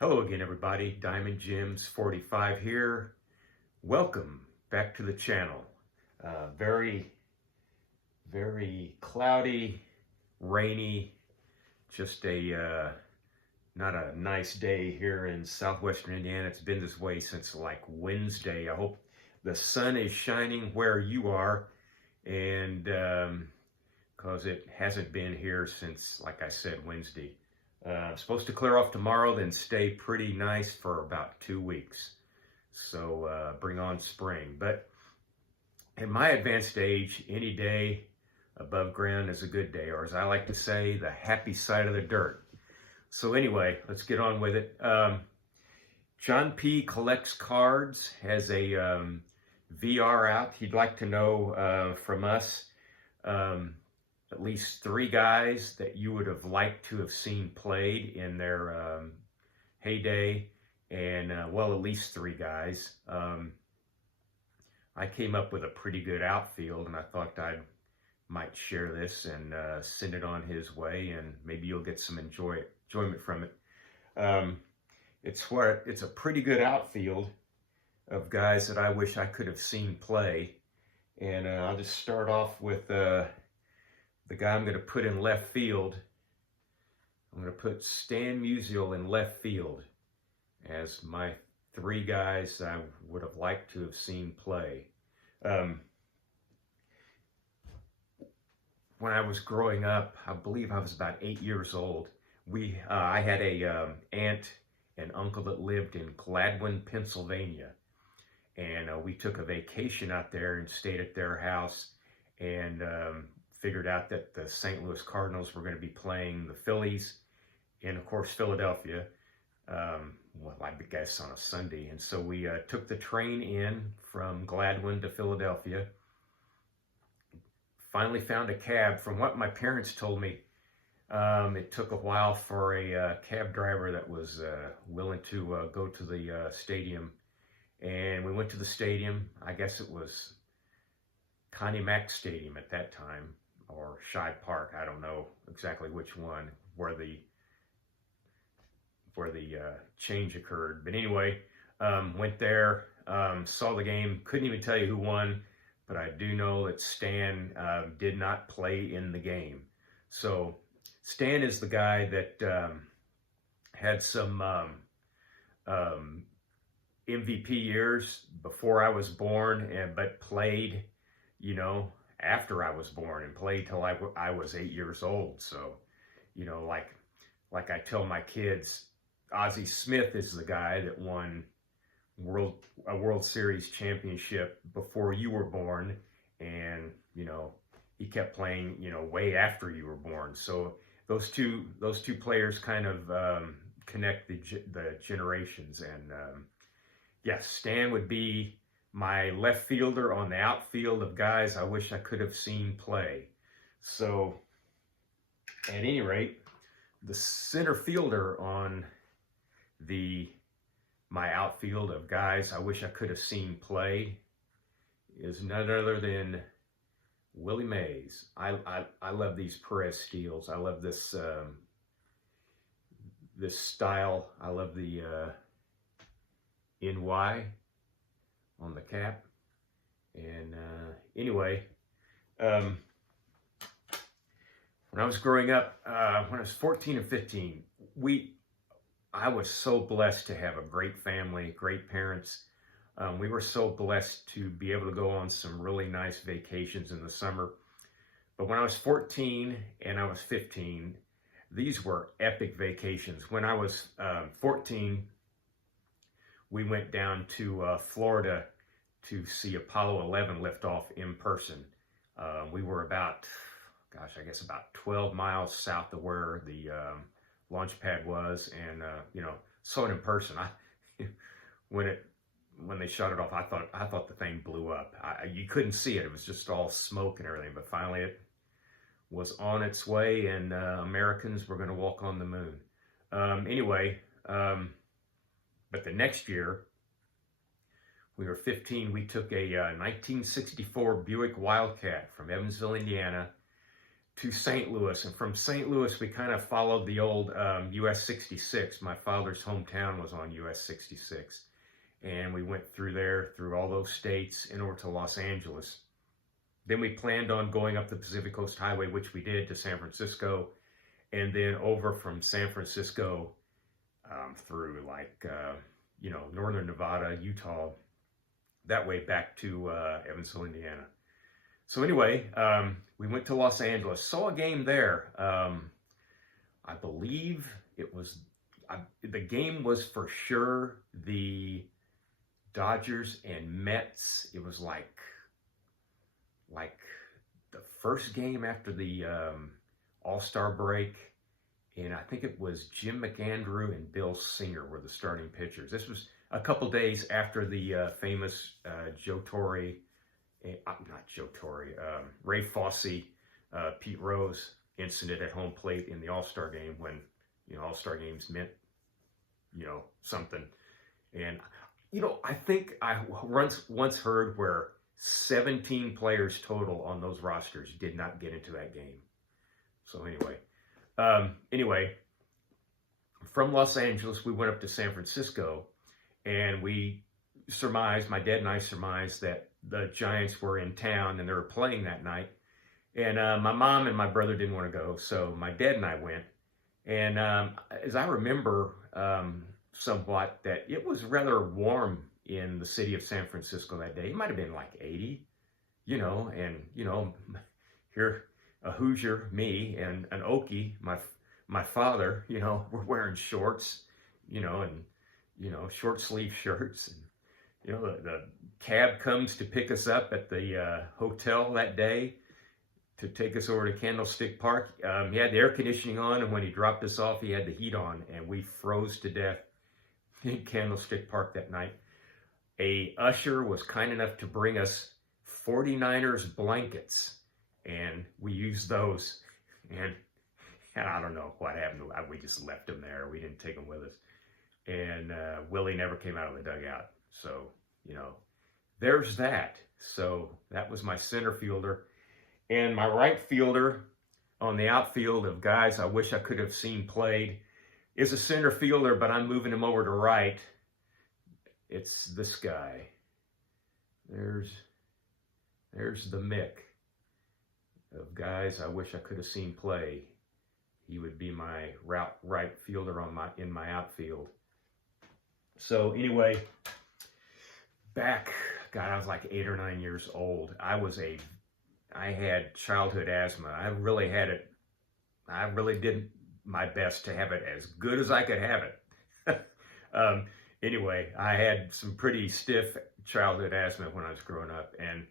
Hello again, everybody. Diamond Gems 45 here. Welcome back to the channel. Very, very cloudy, rainy, just not a nice day here in southwestern Indiana. It's been this way since like Wednesday. I hope the sun is shining where you are, and because it hasn't been here since, like I said, Wednesday. Supposed to clear off tomorrow, then stay pretty nice for about 2 weeks. So bring on spring. But in my advanced age, any day above ground is a good day, or as I like to say, the happy side of the dirt. So anyway, let's get on with it. John P. Collects Cards has a VR out. He'd like to know from us at least 3 guys that you would have liked to have seen played in their heyday, and well, at least 3 guys. I came up with a pretty good outfield, and I thought I might share this and send it on his way, and maybe you'll get some enjoyment from it. It's a pretty good outfield of guys that I wish I could have seen play, and I'll just start off with the guy I'm going to put in left field. I'm going to put Stan Musial in left field as my 3 guys I would have liked to have seen play. When I was growing up, I believe I was about 8 years old. I had a aunt and uncle that lived in Gladwin, Pennsylvania, and we took a vacation out there and stayed at their house, and figured out that the St. Louis Cardinals were going to be playing the Phillies in, of course, Philadelphia, well, I guess on a Sunday. And so we took the train in from Gladwin to Philadelphia, finally found a cab. From what my parents told me, it took a while for a cab driver that was willing to go to the stadium. And we went to the stadium. I guess it was Connie Mack Stadium at that time, or Shibe Park. I don't know exactly which one, where the change occurred. But anyway, went there, saw the game. Couldn't even tell you who won, but I do know that Stan did not play in the game. So Stan is the guy that had some MVP years before I was born, but played, after I was born, and played till I was 8 years old. So, like I tell my kids, Ozzie Smith is the guy that won a World Series championship before you were born, and he kept playing way after you were born. So those two players kind of connect the generations. And yes, Stan would be my left fielder on the outfield of guys I wish I could have seen play. So at any rate, the center fielder on my outfield of guys I wish I could have seen play is none other than Willie Mays. I love these Perez steals. I love this this style. I love the NY on the cap. And anyway, when I was growing up, when I was 14 and 15, I was so blessed to have a great family, great parents. We were so blessed to be able to go on some really nice vacations in the summer. But when I was 14 and I was 15, these were epic vacations. When I was 14, we went down to Florida to see Apollo 11 lift off in person. We were about 12 miles south of where the launch pad was, and saw it in person. When they shut it off, I thought the thing blew up. You couldn't see it; it was just all smoke and everything. But finally, it was on its way, and Americans were going to walk on the moon. But the next year, we were 15. We took a 1964 Buick Wildcat from Evansville, Indiana, to St. Louis. And from St. Louis, we kind of followed the old US 66. My father's hometown was on US 66. And we went through there, through all those states, in order to Los Angeles. Then we planned on going up the Pacific Coast Highway, which we did, to San Francisco, and then over from San Francisco through northern Nevada, Utah, that way back to Evansville, Indiana. So anyway, we went to Los Angeles, saw a game there. I believe it was, the game was for sure the Dodgers and Mets. It was like the first game after the All-Star break. And I think it was Jim McAndrew and Bill Singer were the starting pitchers. This was a couple days after the famous Ray Fosse, Pete Rose incident at home plate in the All-Star game, when, All-Star games meant, something. And, I think I once heard where 17 players total on those rosters did not get into that game. So anyway, from Los Angeles, we went up to San Francisco, and my dad and I surmised that the Giants were in town and they were playing that night. And my mom and my brother didn't want to go, so my dad and I went. And as I remember somewhat, that it was rather warm in the city of San Francisco that day. It might have been like 80, here a Hoosier, me, and an Okie, my father, we're wearing shorts, and, short sleeve shirts. And, the cab comes to pick us up at the hotel that day to take us over to Candlestick Park. He had the air conditioning on, and when he dropped us off, he had the heat on, and we froze to death in Candlestick Park that night. A usher was kind enough to bring us 49ers blankets, and we used those, and I don't know what happened. We just left them there. We didn't take them with us. And Willie never came out of the dugout. So, there's that. So that was my center fielder. And my right fielder on the outfield of guys I wish I could have seen played is a center fielder, but I'm moving him over to right. It's this guy. There's the Mick of guys I wish I could have seen play. He would be my right fielder in my outfield. So anyway, I was like 8 or 9 years old. I had childhood asthma. I really did my best to have it as good as I could have it. Anyway, I had some pretty stiff childhood asthma when I was growing up, and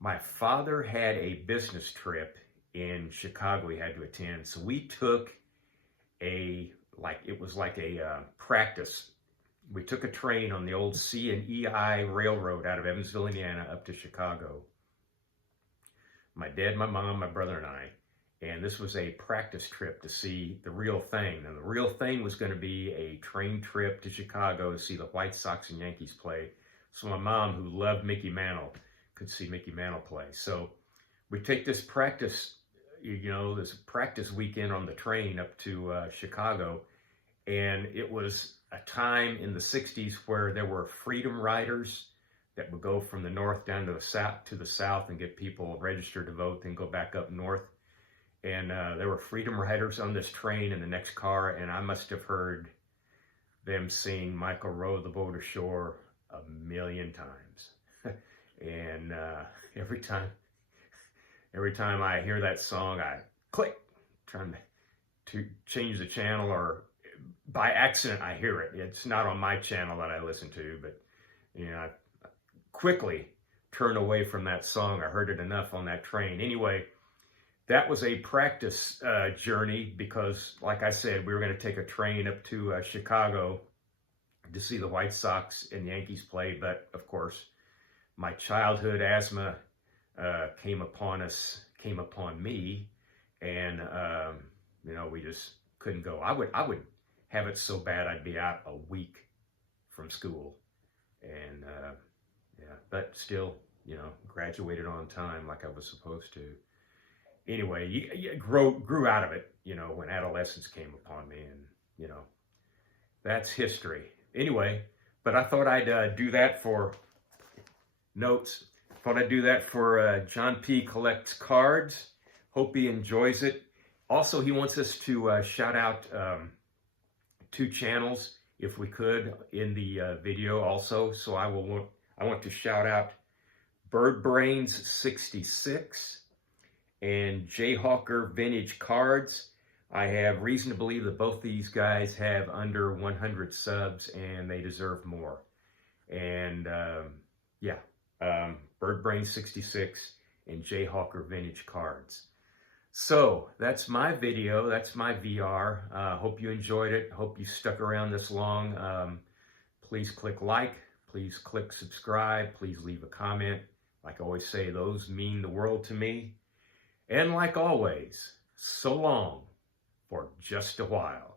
my father had a business trip in Chicago he had to attend. So we took it was like a practice. We took a train on the old C&EI Railroad out of Evansville, Indiana, up to Chicago. My dad, my mom, my brother, and I. And this was a practice trip to see the real thing. And the real thing was going to be a train trip to Chicago to see the White Sox and Yankees play. So my mom, who loved Mickey Mantle, could see Mickey Mantle play. So we take this practice weekend on the train up to Chicago. And it was a time in the 60s where there were freedom riders that would go from the north down to the south and get people registered to vote, then go back up north. And there were freedom riders on this train in the next car, and I must have heard them sing Michael Rowe, the Boat Ashore 1,000,000 times. And every time I hear that song, I click, trying to change the channel, or by accident I hear it. It's not on my channel that I listen to, but I quickly turn away from that song. I heard it enough on that train. Anyway, that was a practice journey because, like I said, we were going to take a train up to Chicago to see the White Sox and Yankees play. But of course, my childhood asthma came upon me, and we just couldn't go. I would have it so bad I'd be out a week from school, and but still, graduated on time like I was supposed to. anyway, you grew out of it, when adolescence came upon me, and, that's history. Anyway, but I thought I'd do that for notes. Thought I'd do that for John P. Collects Cards. Hope he enjoys it. Also, he wants us to shout out 2 channels, if we could, in the video also. So I want to shout out Bird Brains 66 and Jayhawker Vintage Cards. I have reason to believe that both these guys have under 100 subs, and they deserve more. And yeah, Bird Brains 66 and Jayhawker Vintage Cards. So that's my video. That's my VR. Hope you enjoyed it. Hope you stuck around this long. Please click like. Please click subscribe. Please leave a comment. Like I always say, those mean the world to me. And like always, so long for just a while.